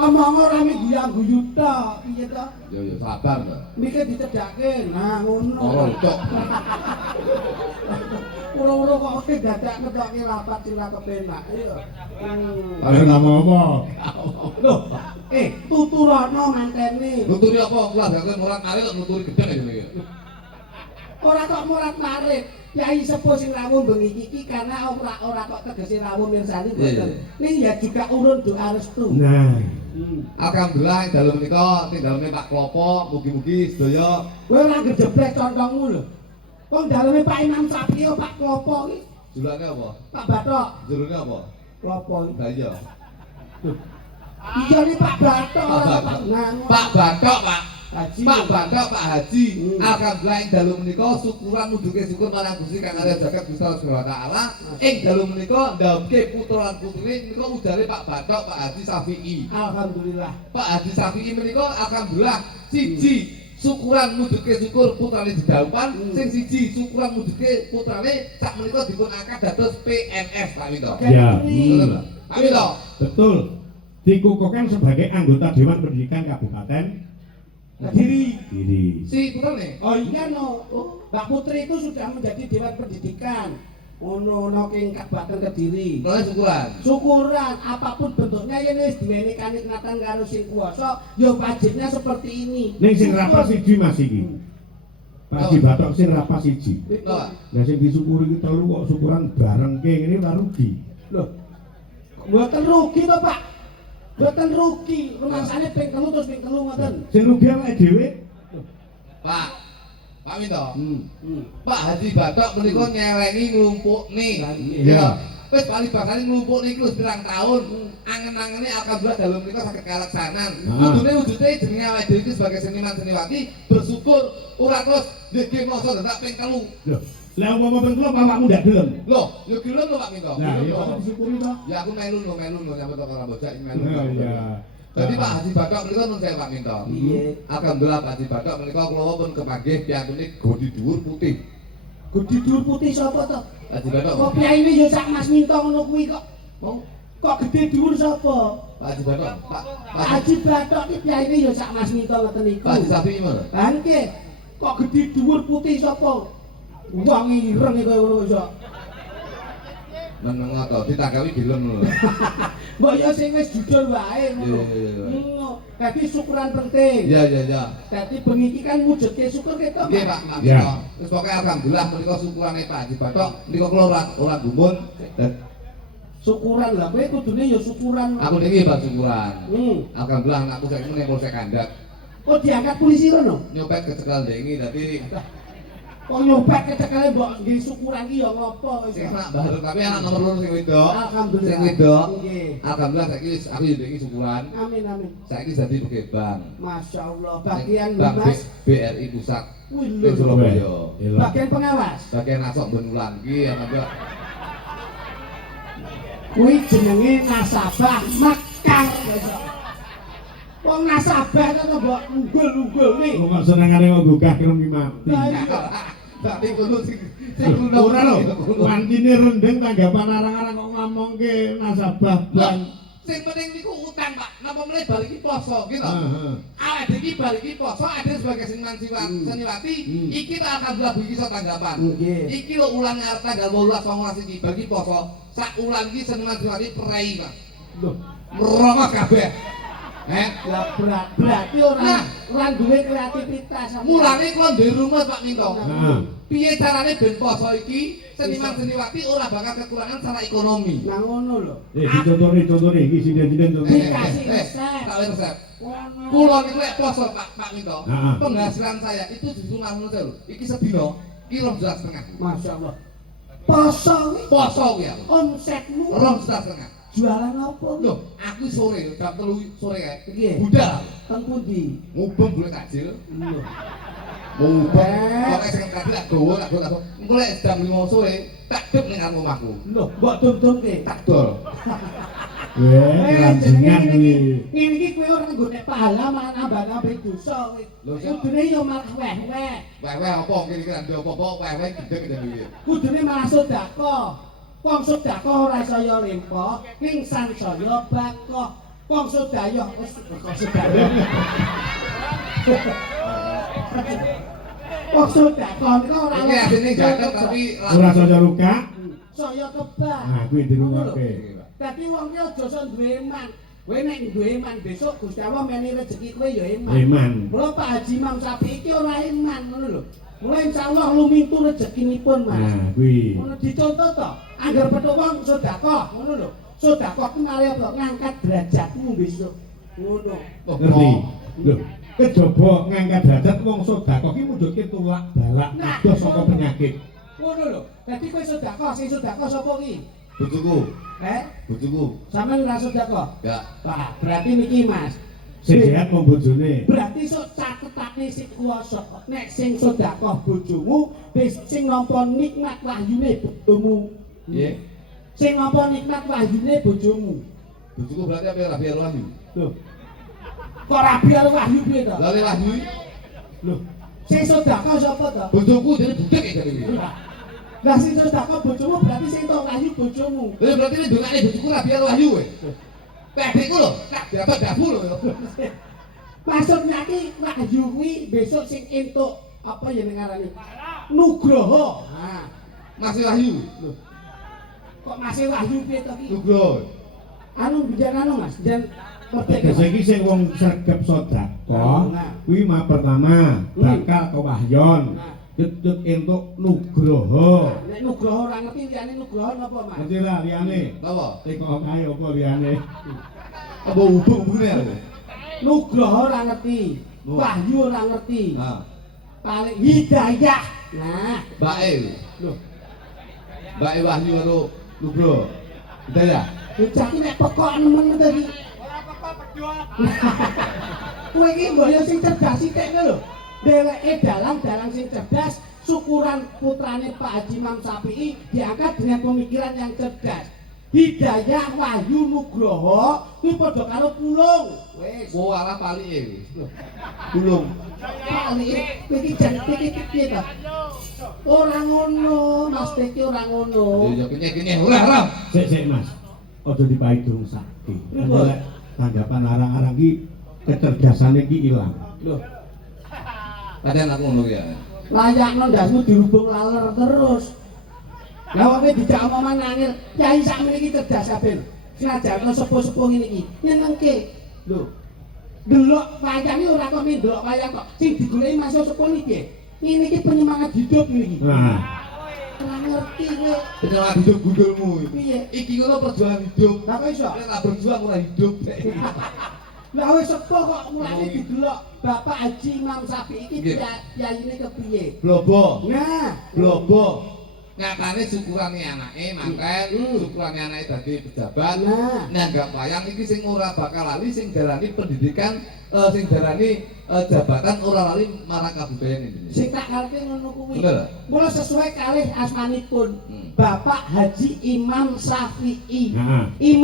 Omong ora guyang-guyu tok, piye to? Ya sabar to. Mikir dicedhake. Nah, ngono. Oh, cok. Ora-ora kok dadak ngetokke rapat sing ora kepenak. Iya. Ayo nama apa? Loh, tuturana nganteni. Nuturi apa? Keluarga murat kali kok nuturi gedhe iki. Ora kok murat marit. Kyai sepuh sing rawuh bengi iki karena ora kok tegese rawuh mirsani mboten. Ning ya juga urun doa restu. Nah, Alhamdulillah ing dalem menika tinggalane Pak Klopo, mugi-mugi sedaya Kowe ora gejeblek contongmu lho. Wong daleme Pak Imam Saprio Pak Klopo iki. julane apa? Pak Bathok, Jurune apa? Klopo iki. Lah iya. Iya ni Pak Bathok ora Pak Pak Bathok, Pak. Haji. Pak Bathok, Pak Haji. Alhamdulillah ing dalem menika syukuran mujuke syukur marang Gusti Kang Arya Jagat Gusti Allah Subhanahu wa taala. Ing dalem menika ndamke putra lan putri menika ujare Pak Bathok, Pak Haji Safi'i. Alhamdulillah. Pak Haji Safi'i menika alhamdulillah siji syukuran mujuke syukur putrane didhawuhan, sing siji syukuran mujuke putrane sak menika dipun angkat dados PNS Pak Minto. ya, Betul, Pak Minto. betul. Dikukuhkan sebagai anggota Dewan Pendidikan Kabupaten Kediri. Kediri. Si putrane. Oh iya no. Mbak Putri itu sudah menjadi Dewan Pendidikan. Ono king Kabupaten Kediri. Mulai syukuran. Syukuran apapun bentuknya ya wis diweni kanikmatan karo sing kuwasa, ya wajibnya seperti ini. Ning sing rapat siji Mas iki. Pak Haji Bathok sing rapat siji. Itu. Lah sing disyukuri ki telu kok syukuran bareng ke ngene ora rugi. Loh. Mboten rugi to, Pak. Mboten rugi. Rumangsane ping 3 terus ping 3 ngoten. Sing rugi awake dhewe. Pak Minto. Hmm. Pak Haji Bathok menika nyelengi nglumpukne. Iya. Wis palibasane nglumpukne iki wis pirang taun. Angen-angene alhamdulillah dalem menika saged kalaksanan. Wujude jenenge awake dhewe iki sebagai seniman seniwati bersyukur ora terus nggih masa dadak ping 3. Loh, lah umpama ping 3 bapakmu ndak gelem. Loh, yo gelem lho Pak Minto. Nah, ya kok disyukuri to. Ya aku melu lho nyambut karo Rambojak iki melu. Nah, iya. Jadi Pak Haji Bathok menika nun saya Pak Minto. Piye? Alhamdulillah Pak Haji Bathok menika kula pun kepanggih piyantune Godi Dhuwur Putih. Gudi dhuwur putih sapa to? Pak Haji Bathok. Kok piyaine ya sak Mas Minto ngono kuwi kok. Oh, Kok gede dhuwur sapa? Pak Haji Bathok. Pak Haji Bathok iki piyaine ya sak Mas Minto ngoten niku. Pak Haji Safi'i mana? Lah nggih. Kok gede dhuwur putih sapa? Wong ireng iki koyo ngono iso. Meneng to, ditanggapi gelem lho. Mbok ya sing wis jujur wae ngono. Iya. Ngono. Dadi syukuran penting. Iya. Dadi bengi iki kan mujudke syukur ketok. Nggih Pak, Pak Ya. Minto. Wis pokoke alhamdulillah menika syukurane Pak Haji Bathok menika kula ora gumun. Dan Syukuran lah kowe kudune ya syukuran. aku niki Pak syukuran. Alhamdulillah anakku saiki ning Polsek Kandak. Oh diangkat polisi rono. Nyopet kecekel ndengi dadi Kok nyopet kecekele mbok nggih syukuran ki ya ngopo wis. sing anak baru tapi anak nomor 2 sing wedok. Alhamdulillah. Sing wedok. Nggih. Alhamdulillah saiki wis aku yo ndengi syukuran. Amin amin. Saiki dadi pegawai bank. Masya Allah. Bagian Bank Mas. BRI Pusat Wih ning lho. Surabaya. Bagian pengawas. Bagian asok ben ulan iki alhamdulillah. Kuwi jenenge nasabah Mekar. Wong nasabah to mbok unggul-unggul nih. Kok senengane kok gugah kira mati. Lah iya. Tapi kudu sing kudu Ora lho, wantine rendeng tanggapan arang-arang kok ngomongke nasabah bank. Sing penting niku utang, Pak. Napa meneh bal iki poso gitu. Heeh. Awake iki bal iki poso, ada sebagai seniman seniwati, iki tak alhamdulillah iki iso tanggapan. Nggih. Iki lho ulang arep tanggal 18 19 iki bagi poso. Sak ulang iki seniman seniwati prei, Pak. Loh, Merongos kabeh. lah berarti ora duwe kreativitas. Mulane kula duwe rumus Pak Minto. Heeh. Piye carane ben poso iki seniman seniwati ora bakal kekurangan secara ekonomi. Nah ngono lho. Contohnya iki sinden-sinden contoh. Dikasih resep. Tak resep. Ngono. Kulo niku lek poso Pak Minto. Heeh. Penghasilan saya itu justru ngono lho. Iki sedina iki 2,5 juta. Masya Allah. Poso kuwi Poso kuwi aku. omsetmu 2,5 juta. jualan apa? Loh, aku sore jam 3 sore kae. Piye? Budal. Teng pundi? Ngubung golek takjil. Lho. Ngubung. Kok sing takjil tak gowo, tak gowo. Engko lek jam 5 sore tak dep ning ngarep omahku. Lho, mbok dum-dumke. Tak dol. Keranjingan kuwi. Ngene iki kowe ora nggone pahala malah nambah-nambah dosa kowe. Lho, siapa? Kudune yo malah weh-weh. Weh-weh apa kene iki ndek apa-apa, weh-weh gede-gede iki. Kudune malah sedekah. Wong sedekah ora saya lempo, ning sansaya bakoh. Wong sedaya wis kok sedaya. Wong sedakon kok ora Iki asline jaket tapi Ora saya ruka. saya kebak. Nah, kuwi dirungokke. Dadi wong ki aja iso duwe iman. Kowe nek duwe iman besok Gusti Allah meni rezeki kowe ya iman. Iman. Mula Pak Haji Imam Syafi'i iki ora iman ngono lho. Mulai insyaallah lumintu rezekinipun Mas. Nah, kuwi. Ngono dicontoh to. Angger petuk wong sedekah ngono lho. Sedekah ku mari apa ngangkat derajatmu besok. Ngono. Ngerti. Lho, kejaba ngangkat derajat wong sedekah ki mujudke tulak balak adoh saka penyakit. Ngono lho. Dadi kowe sedekah, sing sedekah sapa ki? bojoku, bojoku. Sampeyan ora sedekah? Enggak. Wah, berarti niki Mas. Sing sehat mung bojone. Berarti sok catetane sing kuwasa. Nek sing sedekah bojomu, wis sing nampa nikmat wahyune bojomu. Nggih. Sing nampa nikmat wahyune bojomu. Bojoku berarti apa Rabi Wahyu? Loh. Kok rabi karo wahyu piye to? Lali Wahyu. Loh. Sing sedekah sapa to? Bojoku dene budek ya jare iki. Lah sing sedekah bojomu berarti sing tok wahyu bojomu. Lha berarti nek dongane bojoku Rabi Wahyu kowe. Pedekku lho, tak diatur dapu lho. Maksudnya ki wahyu kuwi besok sing entuk apa ya ning ngarani? Nugroho. Nah, Masih Wahyu. loh. Kok masih wahyu piye to ki? Nugroho. Anu bijan anu Mas, jan Terus iki sing wong sregep sedekah, kuwi mah pertama bakal kewahyon. Cut entuk nugroho. Nek nugroho ora ngerti liyane nugroho napa Mas? Ngerti ra liyane? Napa? Teko kae apa liyane? Apa hubung-hubungane aku? Nugroho ora ngerti. Wahyu ora ngerti. Nah, Paling hidayah. Nah, bae. loh, Bae Wahyu karo Nugroho. Betul ya? bocah iki nek pekok nemen tadi. Kowe iki mboyo sing cerdas sithik lho. Dheweke dalang sing cerdas, syukuran putrane Pak Haji Imam Syafi'i diangkat dengan pemikiran yang cerdas. Hidayah, wahyu, nugroho kuwi padha karo pulung. Wis. Wo ala palike. Bulung. Palike iki jan piye to? Ora ngono, Mas iki ora ngono. Ya kene-kene ora. Sik Mas. Aja dipaidung sakti. Pripun? Tanggapan larang-larang ki kecerdasane ki ilang. Lho, Kadang aku ngono ya. layakno ndasmu dirubung laler terus. Lah wong dijak omongan angel, kiai sakmene iki cerdas kabeh. Senajan sepuh-sepuh ngene iki, nyenengke. Lho. Delok wayane ora kok ndelok wayang kok. Sing digoleki masuk sepuh iki. Ngene iki penyemangat hidup ngene iki. Nah, Ora ngerti kowe. Penyemangat hidup gundulmu. Piye? Iki ngono perjuangan hidup. Lah kok iso? Nek tak berjuang ora hidup. Lah wis sepuh kok mulane didelok Bapak Haji Imam Syafi'i iki Nggih. kiyaine kepiye? Blobo. Nah, Blobo. Nyatane syukurane anake manten, syukurane anake dadi pejabat. Nah. Nyanggap wayang iki sing ora bakal lali sing darani pendidikan, sing darani jabatan ora lali marang kabudayan Indonesia. sing tak ngerti ngono kuwi. Bener. Mula sesuai kalih asmanipun Hmm. Bapak Haji Imam Syafi'i. nah. Imam